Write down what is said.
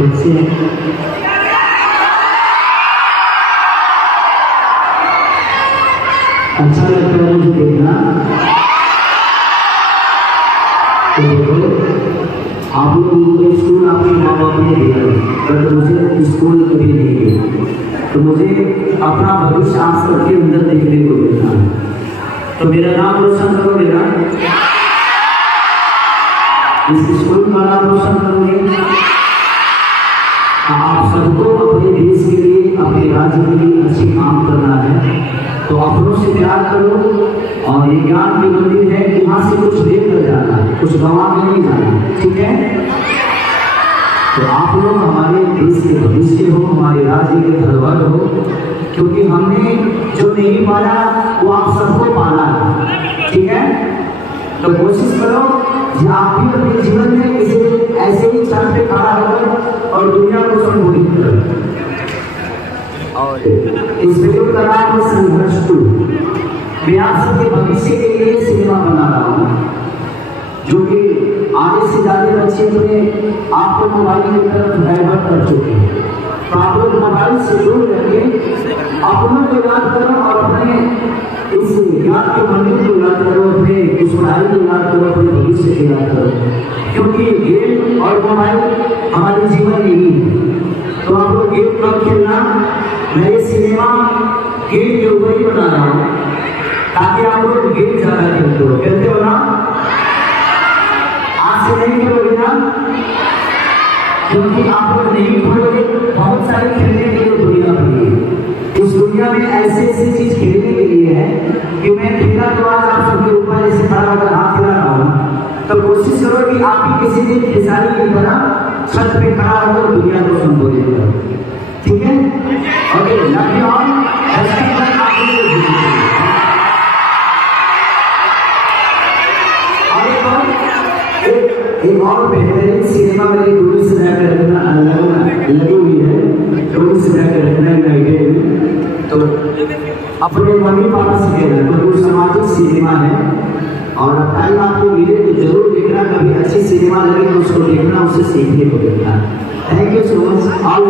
से अच्छा लगता है मुझे देखना। तो देखो आप लोगों को स्कूल आपके माँ बाप ने दिया, पर मुझे स्कूल कभी नहीं दिया, तो मुझे अपना भविष्य आस करके अंदर देखने को मिलता है। तो मेरा नाम रोशन करोगे ना, इस स्कूल का नाम रोशन करोगे। आप सबको अपने देश के लिए, अपने राज्य के लिए अच्छी काम करना है, तो अपनों से प्यार करो। और ये ज्ञान की मंदिर है, यहाँ से कुछ लेकर जाना है, कुछ गंवा के नहीं जाना, ठीक है। तो आप लोग हमारे देश के भविष्य हो, हमारे राज्य के धरोहर हो, क्योंकि हमने जो नहीं पाला वो आप सबको पाना है, ठीक है। तो कोशिश करो कि आप भी अपने जीवन में इसे ऐसे ही छत पे खड़ा होकर और दुनिया को संबोधित करो। और इस वीडियो का नाम है संघर्ष 2। मैं आप सबके भविष्य के लिए सिनेमा बना रहा हूँ, जो कि आधे से ज्यादा बच्चे अपने आपको मोबाइल की तरफ डाइवर्ट कर चुके हैं। तो आप लोग मोबाइल से दूर रहिए, अपनों को याद करो और अपने इस ज्ञान के मंदिर को याद करो, अपने इस पढ़ाई को याद करो, अपने भविष्य को याद करो, क्योंकि गेम और मोबाइल हमारे जीवन में ही है। तो आप लोग गेम कब खेलना, मैं ये सिनेमा गेम के ऊपर ही बना रहा हूँ, ताकि आप लोग गेम ज्यादा खेलते हो ना। आज से नहीं खेलोगे ना, क्योंकि आप लोग नहीं खेलोगे, बहुत सारे खेलने के लिए दुनिया बनी है। इस दुनिया में ऐसी ऐसी चीज खेलने के लिए है कि मैं खेला तो आज आप सबके ऊपर ऐसे खड़ा होकर हाथ खिला रहा हूँ। तो कोशिश करो कि आप भी किसी दिन खिसारी की तरह छत पे खड़ा होकर दुनिया को संबोधित करो, ठीक है। Okay, love you all. एक और बेहतरीन सिनेमा मेरी गुरु से जाकर रखना लगी हुई है, गुरु से जाकर रखना में। तो अपने मम्मी पापा से कहना, तो वो सामाजिक सिनेमा है और टाइम आपको मिले तो जरूर देखना। कभी अच्छी सिनेमा लगे तो उसको देखना, उससे सीखने को देखना। Thank you so much all.